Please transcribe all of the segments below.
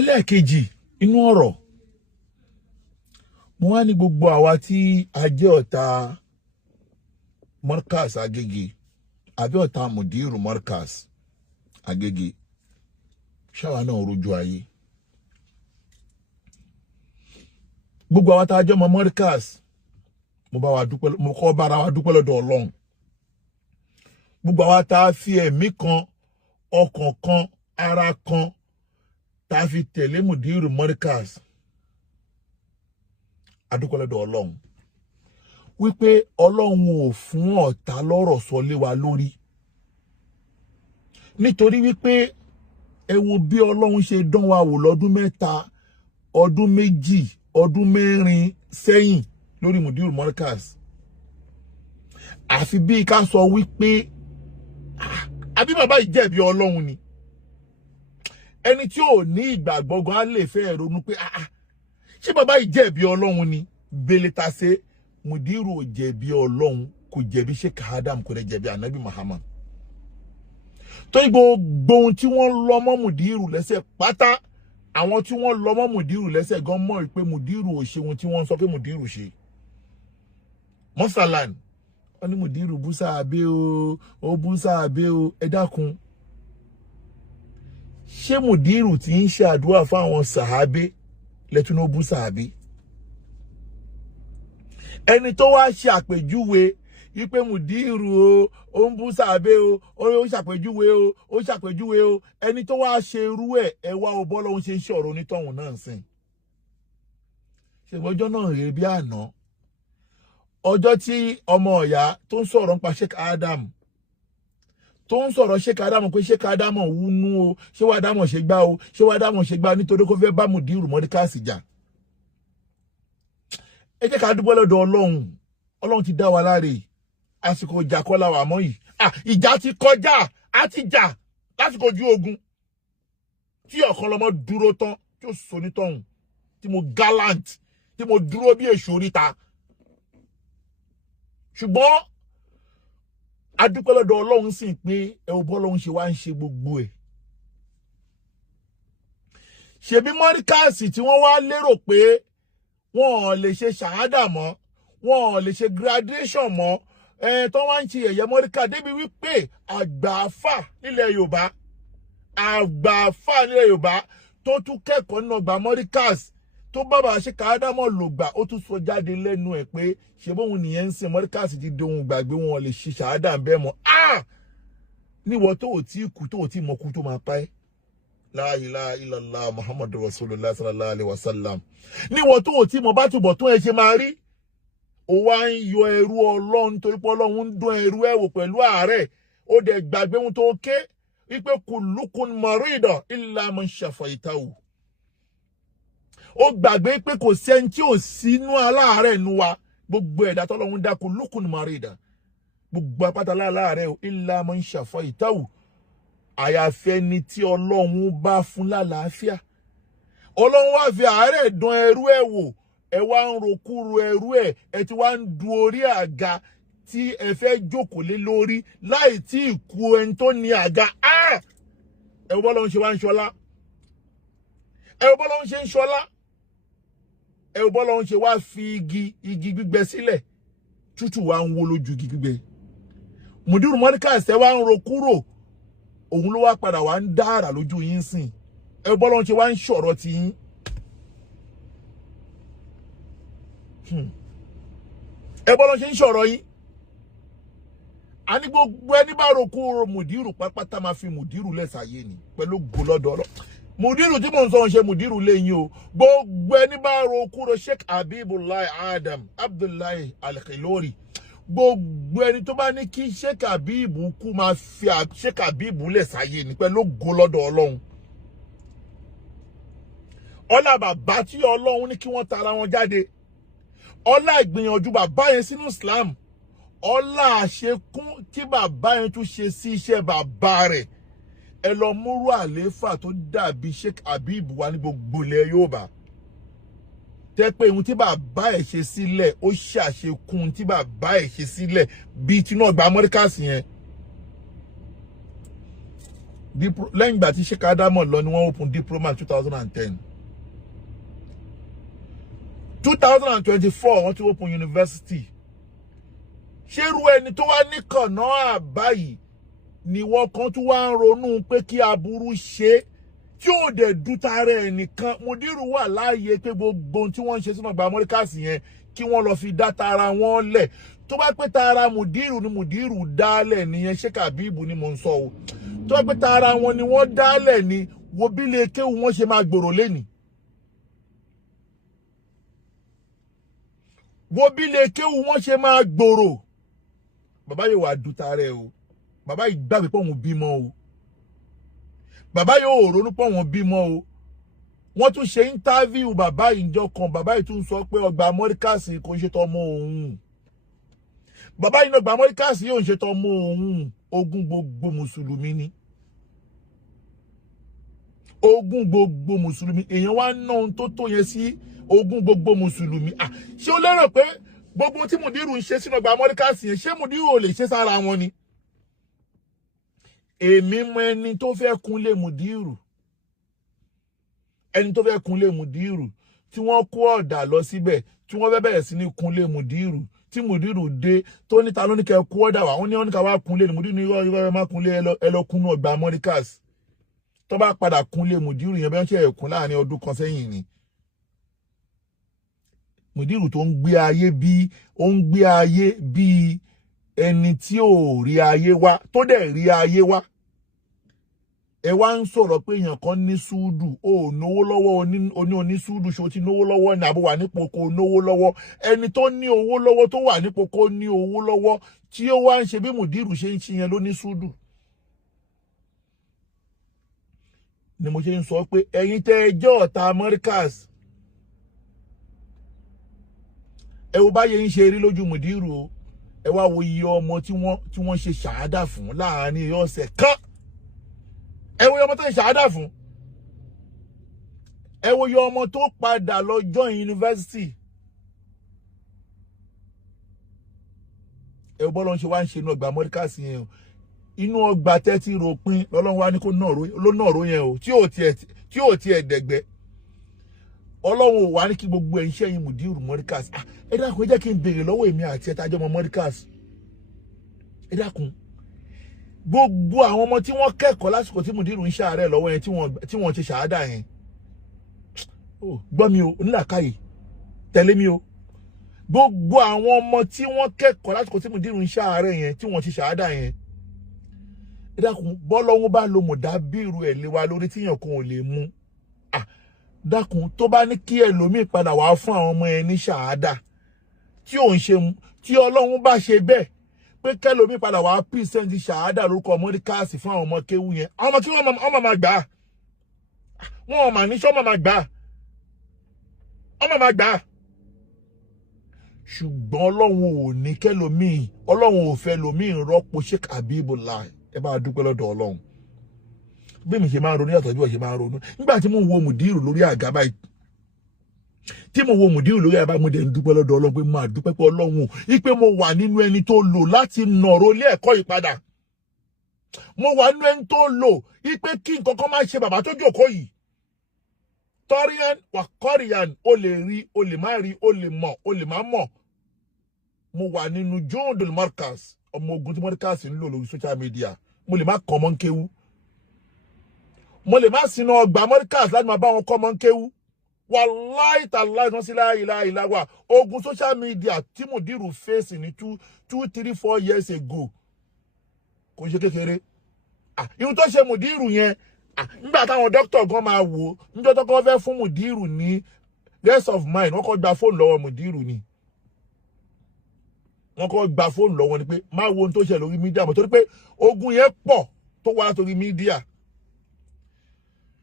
ẹlẹ́ẹ̀kejì inú ọ̀rọ̀ mo wá ní gbogbo àwa tí a jẹ́ ọ̀tá Marikaz Agege àbí ọ̀tá Mudiru Marikaz Agege ṣáwa náà rojú ayé. Gbogbo àwa tá a jẹ́ ọmọ Marikaz mo kọ́ bára wa dúpẹ́ lọ́dọ̀ Ọlọ́run. Gbogbo àwa tá a fi ẹ̀mí kan ọkàn kan ara kan tá a fi tẹ̀lé Mudiru Marikaz adúpẹ́ lọ́dọ̀ Ọlọ́run wípé Ọlọ́run ò fún ọ̀tá lọ́rọ̀ sọ lé wa lórí, nítorí wípé ẹ wo bí Ọlọ́run ṣe dán wa wò lọ́dún mẹ́ta ọdún méjì ọdún mẹ́rin sẹ́yìn lórí Mudiru Marikaz. Àfi bí ká sọ wípé àbí bàbá yìí jẹ̀bi Ọlọ́run ni. Ẹni tí ò ní ìgbàgbọ́ gan á lè fẹ́ ronú pé ṣé bàbá yìí jẹ̀bi Ọlọ́run ni. Bele ta ṣe Mudiru ò jẹ̀bi Ọlọ́run, kò jẹ̀bi Sheikh Adam, kò dẹ̀ jẹ̀bi Anabi Muhammad. Tó gbogbo ohun tí wọ́n lọ mọ́ Mudiru lẹ́sẹ̀ pátá, àwọn tí wọ́n lọ mọ́ Mudiru lẹ́sẹ̀ gan mọ̀ pé Mudiru ò ṣe ohun tí wọ́n sọ pé Mudiru ṣe. Mọ́sálàn wọ́n ní Mudiru búsà abẹ́ ó búsà abẹ́ ó, ẹ dákun. Ṣé Mudiru tí ń ṣe àdúrà fún àwọn sàhábé lẹ́tún ó búsà abẹ́? Ẹni tó wá ṣe àpèjúwe wípé Mudiru ó ń búsà abẹ́ ó ṣàpèjúwe ó ṣàpèjúwe ẹni tó wá ṣe irú ẹ wá o bọ́ lọ́hún ṣe ń ṣọ̀rọ̀ onítọ̀hún náà sìn. Ṣègbọ́jọ́ náà rèé bí àná. Ọjọ́ tí ọmọ ọ̀yá tó ń sọ̀rọ̀ nípa Sheikh Adam tó ń sọ̀rọ̀ Sheikh Adam pé Sheikh Adam wúnú o, ṣé wàá dámọ̀ ṣe gbá o, ṣé wàá dámọ̀ ṣe gbá nítorí kó fẹ́ bá Mudiru Marikaz jà. Ẹ jẹ́ ká dúpẹ́ lọ́dọ̀ Ọlọ́run. Ọlọ́run ti dá wa láre. Àsìkò ìjà kọ́ la wà mọ́ yìí. Ìjà ti kọjá, a ti jà lásìkò ojú ogun. Tí ọ̀kan lọ́mọ dúró tán, tí ó sọ nítọ̀hún, tí mo gallant, tí mo dúró bí èṣù oríta. Ṣùgbọ́n a dúpẹ́ lọ́dọ̀ Ọlọ́run sì pé ẹ ò bọ́ Ọlọ́run ṣe wá ń ṣe gbogbo ẹ̀. Ṣebí Marikaz tí wọ́n wá lérò pé wọ́n ò lè ṣe ṣàhádà mọ́, wọ́n ò lè ṣe graduation mọ́, tó wá ń ṣe ẹ̀yẹ Marikaz débi wípé àgbààfà nílẹ̀ Yorùbá tó tún kẹ́kọ̀ọ́ nínú ọgbà Marikaz tó bàbá Sheikh Adam lò gbà, ó tún sọ jáde lẹ́nu ẹ̀ pé ṣe bóun nìyẹn ń sin Marikaz ti dohun gbàgbé, wọn lè ṣe ṣàhádà bẹ́ẹ̀ mọ́. Níwọ̀ tó ò tí kú tó ò tí mọ kú tó máa pa ẹ́. La ilaha illallah Muhammadu Rasulullah sallallahu alaihi wasallam. Níwọ̀ tó ò tí mọ bá túbọ̀ tó ẹ ṣe máa rí. Ó wá ń yọ ẹrú Ọlọ́run torí pé Ọlọ́run ń dán ẹrú ẹ̀ wò pẹ̀lú àárẹ̀. Ó dẹ̀ gbàgbé ohun tó ké wípé kullukun marida illa man shafaitahu. Ó gbàgbé pé kò sẹ́ni tí ò sínú aláàárẹ̀ nu wa. Gbogbo ẹ̀dá tọ́lọ́run dá kullukun marida. Gbogbo apáta aláàárẹ̀ illa man shafaitahu. Àyàfẹ́ ni tí Ọlọ́run bá fún lálàáfíà. Ọlọ́run wá fi àárẹ̀ dán ẹrú ẹ̀ wò. Ẹ wá ń rokúru ẹrú ẹ̀, ẹ ti wá ń du orí àga tí ẹ fẹ́ jókòó lé lórí láì tí ì kú ẹni tó ní àga. Ẹ wo bọ́lọ́run ṣe wá ń ṣọlá. Ẹ wo bọ́lọ́run ṣe ń ṣọlá. Ẹ wo bọ́lọ́run ṣe wá fi igi gbígbẹ sílẹ̀. Tútù wá ń wó lójú igi gbígbẹ. Mudiru Marikaz ẹ wá ń rokúrò. Òun ló wá padà wá ń dára lójú yín sìn. Ẹ wo bọ́lọ́run ṣe wá ń ṣọ̀rọ̀ ti yín. Ẹ bọ́lọ́ ṣe ń ṣọ̀rọ̀ yín. A ní gbogbo ẹni bá rokú Mudiru pápátá máa fi Mudiru lẹ́sàyé ni pẹ̀lú gòlọ́dọ̀. Mudiru tí mò ń sọ ń ṣe Mudiru lẹ́yìn o. Gbogbo ẹni bá rokú Sheikh Habibullah Adam Abdullahi Al-Khilori. Gbogbo ẹni tó bá ní kí Sheikh Habib kú máa fi Sheikh Habib lẹ́sàyé ni pẹ̀lú gòlọ́dọ̀ Ọlọ́run. Ọlá bàbá tí Ọlọ́run ní kí wọ́n tara wọn jáde. Ọlá ìgbìyànjú bàbá yẹn sínú Islam, ọlá àṣekún tí bàbá yẹn tún ṣe sí iṣẹ́ bàbá rẹ̀. Ẹ lọ múrú àléfà tó dàbí Sheikh Habib wà ní gbogbo ilẹ̀ Yorùbá. Tẹ́ pé ohun tí bàbá ẹ̀ ṣe sílẹ̀ ó ṣàṣekún tí bàbá ẹ̀ ṣe sílẹ̀ bíi tinú ọgbà Marikaz yẹn. lẹ́yìn ìgbà tí Sheikh Adamo lọ ni wọ́n open diploma 2010. 2024 wọ́n ti open university. Ṣerú ẹni tó wá ní kànáà àbáyìí ni wọ́n kan tún wá ń ronú pé kí aburú ṣe tí ó dẹ̀ dútàrẹ ẹnìkan. Mudiru wà láàyè pé gbogbo tí wọ́n ń ṣe sínú ọgbà Marikaz yẹn kí wọ́n lọ fi dá tara wọn lẹ̀. Tó bá pé tara Mudiru ni Mudiru dálẹ̀ nìyẹn, Sheikh Habibu ni mò ń sọ o. Tó bá pé tara wọn ni wọ́n dálẹ̀ ni, wo bí lè kéwù wọ́n ṣe máa gbòòrò lẹ́nìí. Wo bí lè kéwù wọ́n ṣe máa gbòòrò. Bàbá yóò wá dútàrẹ o. Bàbá yìí gbàgbé pé òun bímọ o. Bàbá yóò ronú pé òun bímọ o. Wọ́n tún ṣe interview bàbá yìí njọ́ kan. Bàbá yìí tún sọ pé ọgbà Marikaz kò ṣe tọmọ òun. Bàbá yìí náà ọgbà Marikaz yóò ṣe tọmọ òun. Ogún gbogbo mùsùlùmí ni. Ogún gbogbo mùsùlùmí. Èèyàn wá ná ohun tó tó yẹn sí ogún gbogbo mùsùlùmí. Ṣé o lérò pé gbogbo tí Mudiru ń ṣe sínú ọgbà Marikaz yẹn, ṣé Mudiru ò lè ṣe sára wọn ni? Èmi mọ ẹni tó fẹ́ kunlé Mudiru. Ẹni tó fẹ́ kunlé Mudiru tí wọ́n kó ọ̀dà lọ síbẹ̀ tí wọ́n fẹ́ bẹ̀rẹ̀ sí ní kunlé Mudiru tí Mudiru dé tó níta ló ní kẹ́ kó ọ̀dà wá. Wọ́n ní ká wá kunlé ni Mudiru ní irọ́ má kunlé ẹ lọ kúnnú ọgbà Marikaz. Tó bá padà kunlé Mudiru yẹn bẹ́ẹ̀ ṣe ẹ̀kún láàrin ọdún kan sẹ́yìn ni. Mudiru tó ń gbé ayé bí ẹni tí ò rí ayé wá tó dẹ̀ rí ayé wá. Ẹ wá ń sọ̀rọ̀ pé èèyàn kan ní súúdù, ó náwó lọ́wọ́ oní súúdù, ṣó ti náwó lọ́wọ́ ní àbúwà nípò kó náwó lọ́wọ́. Ẹni tó ní owó lọ́wọ́ tó wà nípò kó ní owó lọ́wọ́ tí ó wá ń ṣe bí Mudiru ṣe ń ṣe yẹn ló ní súúdù. Ni mo ṣe ń sọ pé ẹ̀yin tẹ́ ẹjọ́ ọ̀tá Marikaz. Ẹ wo báyé ń ṣe rí lójú Mudiru o. Ẹ wá wo iye ọmọ tí wọ́n ṣe ṣàhádà fún láàárín ọ̀sẹ̀ kan. Ẹ wo iye ọmọ tó ṣe ṣàhádà fún. Ẹ wo iye ọmọ tó padà lọ join university. Ẹ wo bọ́lọ́ ń ṣe wá ń ṣe inú ọgbà Marikaz yẹn o. Inú ọgbà tẹ́tí ròpin lọ́lọ́run wá ní kó náà yẹn o tí ò tiẹ̀ dẹ̀gbẹ́. Ọlọ́run ò wá ní kí gbogbo ẹ̀ ń ṣe yín Mudiru Marikaz. Ẹ dákun, ẹ jẹ́ kí n béèrè lọ́wọ́ èmi àti ẹ̀ta jọmọ Marikaz. Ẹ dákun, gbogbo àwọn ọmọ tí wọ́n kẹ́kọ̀ọ́ lásìkò tí Mudiru ń ṣàárẹ̀ lọ́wọ́ yẹn tí wọ́n ti ṣàádà yẹn. Gbọ́ mi o, onílàkàyè tẹ̀lé mi o. Gbogbo àwọn ọmọ tí wọ́n kẹ́kọ̀ọ́ lásìkò tí Mudiru ń ṣàárẹ̀ yẹn tí wọ́n ti ṣàádà yẹn. Ẹ dákun, bọ́lọ́hun bá lo Mudabiru ẹ̀ lé wa lórí tíyàn kan ò lè mú. Dákun, tó bá ní kí ẹlòmíì padà wá fún àwọn ọmọ ẹ ní ṣàádà tí ò ń ṣe mu, tí Ọlọ́run bá ṣe bẹ́ẹ̀ pé kẹlòmíì padà wá písẹ́ǹtì ṣàádà lórúkọ Marikaz fún àwọn ọmọ kéwú yẹn, àwọn ọmọ kí wọ́n máa gbà á. Wọ́n máa ní ṣọ́ máa gbà á. Wọ́n máa gbà á. Ṣùgbọ́n Ọlọ́run ò ní kẹlòmíì, Ọlọ́run ò fẹ́ lòmíì rọ́pò Sheikh Habibu láì. Ẹ bá dúpẹ́ lọ́dọ̀ Ọlọ́run. Bí mi ṣe máa ronú yàtọ̀ bí wọ́n ṣe máa ronú. Nígbà tí mo wo Mudiru lórí àga báyìí, mo dẹ̀ ń dúpẹ́ lọ́dọ̀ Ọlọ́run pé máa dúpẹ́ pé Ọlọ́run ipe mo wà nínú ẹni tó lò láti nọ̀rọ̀ ilé ẹ̀kọ́ yìí padà. Mo wà nínú ẹni tó lò ipe kí nǹkan kan máa ṣe bàbá tó jókòó yìí. Tọ́ríyàn wà kọ́ríyàn, o lè rí, o lè má rí, o lè mọ̀, o lè má mọ̀. Mo wà nínú Jundul Marikaz, ọmọ ogun tí Marikaz ń lò lórí social media. Mo lè má kọ́ mọ́ ń kéwú. Mo lè má sínú ọgbà Marikaz láti máa bá wọn kọ́ mọ́ ń kéwú. Wallahi tallahi wọ́n sí láìláìláwà. Ogun social media tí Mudiru face ní 2, 3, 4 years ago. Kò ṣe kékeré. Irun tó ṣe Mudiru yẹn, nígbà táwọn dókítà gan máa wò, níjọ́ tó kọ́ fẹ́ fún Mudiru ní rest of mind, wọ́n kọ́ gba fóònù lọ́wọ́ Mudiru ni. Wọ́n kọ́ gba fóònù lọ́wọ́ ni pé má wo ohun tó ṣe lórí mídíà mọ́ torí pé ogun yẹn pọ̀ tó wá látòrí mídíà.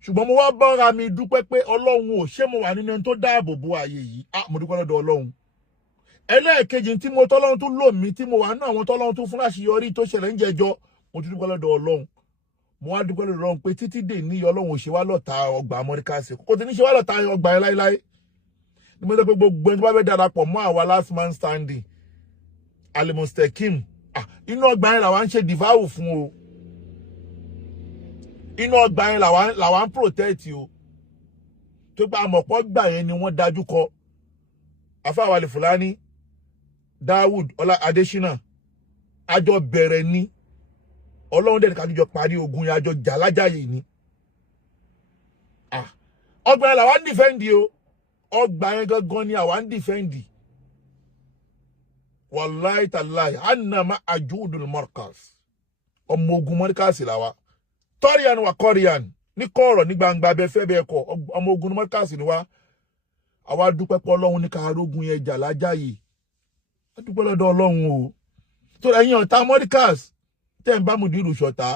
Ṣùgbọ́n mo wá bára mi dúpẹ́ pé Ọlọ́run ò ṣé mo wà nínú ẹni tó dáàbò bo ayé yìí. Mo dúpẹ́ lọ́dọ̀ Ọlọ́run. Ẹlẹ́ẹ̀kejì tí mo tọ́lọ́run tún lò mí tí mo wà nínú àwọn tọ́lọ́run tún fún àṣeyọrí tó ṣẹlẹ̀ ń jẹjọ́, mo tún dúpẹ́ lọ́dọ̀ Ọlọ́run. Mo wá dúpẹ́ lọ́dọ̀ Ọlọ́run pé títí dè ní Ọlọ́run ò ṣe wá lọ́ta ọgbà Marikaz. Kò tí ní ṣe wá lọ́ta ọgbà yẹn láíláí. Ni mo sọ pé gbogbo ẹni tó bá fẹ́ darapọ̀ mọ́ àwa last man standing, Alimustekim, inú ọgbà yẹn làwa ń ṣe dìváwù fún o. inú ọgbà yẹn làwa ń protect o tó gba àmọ̀pọ̀ gbà yẹn ni wọ́n dájú kọ afáwalẹ̀ Fúlàní Dáwùd Ọlá Adésínà àjọ bẹ̀rẹ̀ ní Ọlọ́run dẹ̀ kájọ parí ogun yẹn àjọ jà lájàyè ni ọgbà yẹn làwa ń dìfẹ́ǹdì o ọgbà yẹn gangan ni àwa ń dìfẹ́ǹdì wàláì tàláì ànàmà àjùdùn Marikaz ọmọ ogun Marikaz làwa tọ́ríyàn wà kọ́ríyàn ní kọ́ọ̀rọ̀ ní gbangba bẹ́ẹ̀ fẹ́ bẹ́ẹ̀ kọ́ ọmọ ogun Marikaz ni wá àwa dúpẹ́ pé Ọlọ́run ní kárógun yẹn jà lájàyè a dúpẹ́ lọ́dọ̀ Ọlọ́run o tó ẹ̀yin ọ̀tá Marikaz tẹ́ ń bá Mudiru ṣọ̀tá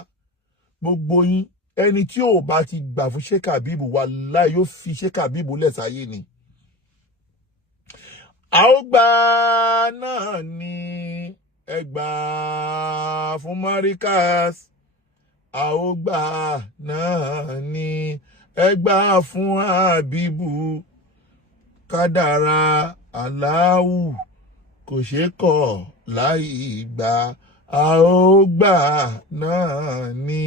gbogbo yín ẹni tí ò bá ti gbà fún Sheikh Habeeb wàláì yóò fi Sheikh Habeeb lẹ́sàáyé ni a ó gbà náà ni ẹ gbà fún Marikaz a ó gbà náà ni ẹ gbà fún Habeeb kádàrá Allahu kò ṣe kọ̀ láì gbà a ó gbà náà ni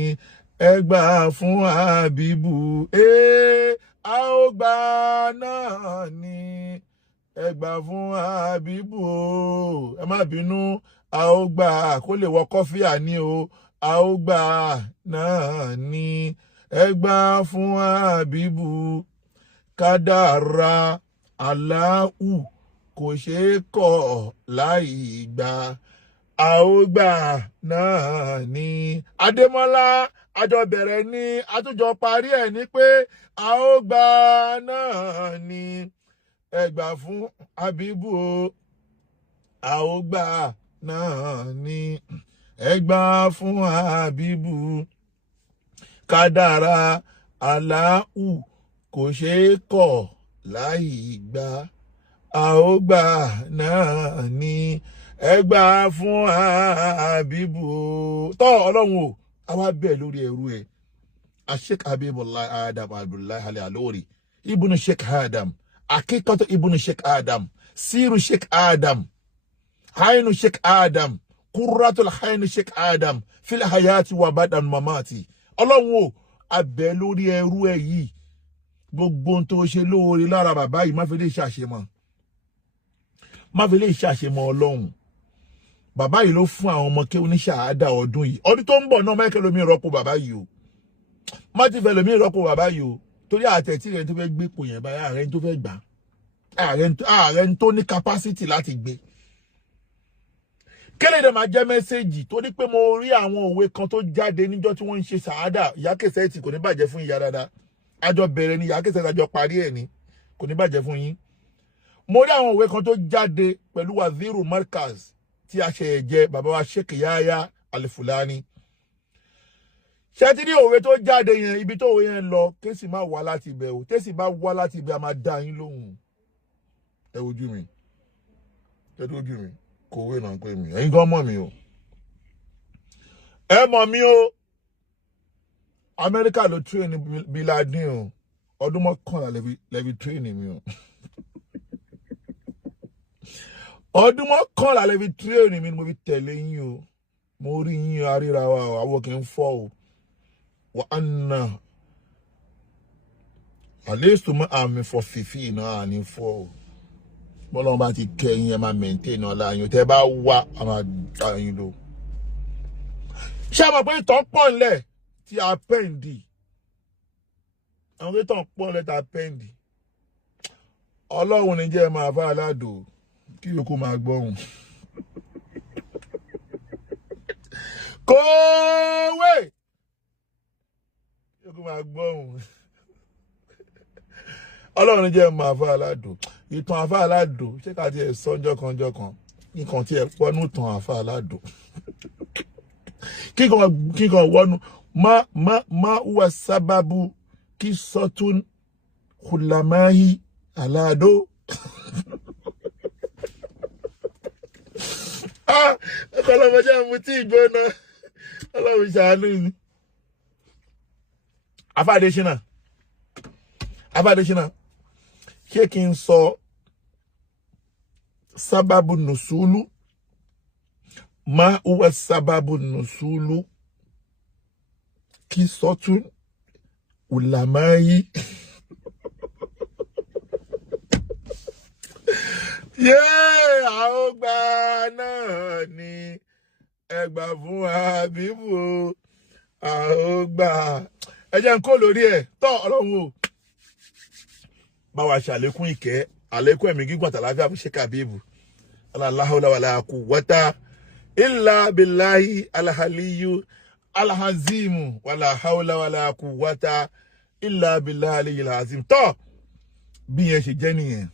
ẹ gbà fún Habeeb a ó gbà náà ni ẹ gbà fún Habeeb o ẹ má bínú a ó gbà kó lè wọ kọfí àní o a ó gbà náà ni ẹ gbà fún Habeeb kádàrá Allahu kò ṣe kọ̀ láì gbà a ó gbà náà ni Adémọ́lá àjọ bẹ̀rẹ̀ ní àtújọ parí ẹ̀ ní pé a ó gbà náà ni ẹ gbà fún Habeeb o a ó gbà náà ni ẹ gbà fún Habeeb kádàrá Allahu kò ṣe kọ̀ láì gbà a ó gbà náà ni ẹ gbà fún Habeeb o tọ́ Ọlọ́run o àwa bẹ́ẹ̀ lórí ẹrú ẹ̀ Sheikh Habibullah Adam Abdullahi Al-Alori ibùnú Sheikh Adam akíkọ́tọ̀ ibùnú Sheikh Adam síru Sheikh Adam hainu Sheikh Adam kurratul hainu Sheikh Adam fil hayati wa badan mamati Ọlọ́run o abẹ́ lórí ẹrú ẹ̀ yìí gbogbo tó ṣe lóore lára bàbá yìí má fi lè ṣàṣemọ́ Ọlọ́run bàbá yìí ló fún àwọn ọmọ kéwú ní ṣàhádà ọdún yìí ọdún tó ń bọ̀ náà mẹ́kẹ́ lómi rọ́pò bàbá yìí o má ti fẹ́ lómi rọ́pò bàbá yìí o torí àtẹ̀tí rẹ̀ tó fẹ́ gbé pò yẹn báyà ààrẹ tó fẹ́ gbà ààrẹ tó ní capacity láti gbé kéde dẹ̀ máa jẹ́ mẹ́sẹ̀gì tó ní pé mo rí àwọn òwe kan tó jáde níjọ́ tí wọ́n ń ṣe ṣàhádà ìyá Kẹsẹ́ẹ̀tì kò ní bàjẹ́ fún ìyá dáadáa àjọ bẹ̀rẹ̀ ni ìyá Kẹsẹ́ẹ̀tì àjọ parí ẹ̀ ni kò ní bàjẹ́ fún yín mo rí àwọn òwe kan tó jáde pẹ̀lú Waziru Marikaz tí a ṣe jẹ bàbá wa Sheikh Yahya Al-Fulani ṣe ti ní òwe tó jáde yẹn ibi tó òwe yẹn lọ kéèsì má wá láti ibẹ̀ o kéèsì bá wá láti ibẹ̀ a máa dá yín lóhùn ẹ wojú mi ẹ tó ojú mi kò wé náà pé mi ẹ̀yin gan mọ̀ mi o ẹ mọ̀ mi o Amẹ́ríkà ló train Bin Laden o ọdún mọ́kànlá lẹ́bi train mi o ọdún mọ́kànlá lẹ́bi train mi ni mo fi tẹ̀lé yín o mo rí yín aríra wa o àwọn kì í fọ́ o wà á nà àlẹ́sùmọ́ àmì fọ́ fìfì náà àní fọ́ o bọ́lá bá ti kẹ́yìn ẹ máa maintain ọ̀la yín tẹ́ bá wá a máa dá yín lò ṣé a mọ̀ pé ìtàn pọ̀ ńlẹ̀ tí a pẹ́ǹdì àwọn ìtàn pọ̀ ńlẹ̀ tí a pẹ́ǹdì Ọlọ́run ní jẹ́ máa bá aládò kí yòókù máa gbọ́hùn kówé yòókù máa gbọ́hùn Ọlọ́run ní jẹ́ máa bá aládò ìtàn àfà aládò ṣé ká tiẹ̀ sọ́njọ́ kan nǹkan tí ẹ pọ́nú tàn àfà aládò kíkan wọnú má wà sábàbù kí sọ́tún kùlàmáyì aládò ọlọ́mọdé àmú tí ìgbóná ọlọ́run ṣàánú ni Afádéṣínà ṣé kí n sọ sábàbù nùsùlù má wà sábàbù nùsùlù kí sọ́tún ulamayi. Àwọn gbà náà ni ẹgbà fún Habibu àwọn gbà. Ẹ jẹ́ n kó lórí ẹ̀ tọ́ Ọlọ́run o. Bá wa ṣàlékún ìkẹ́ àlékún ẹ̀mí gígùn àtàlàáfíà fún Sheikh Habibu. La hawla wala quwwata illa billahi al-aliyyu al-azim wala hawla wala quwwata illa billahi al-azim. Tọ́ bí yẹn ṣe jẹ́ nìyẹn.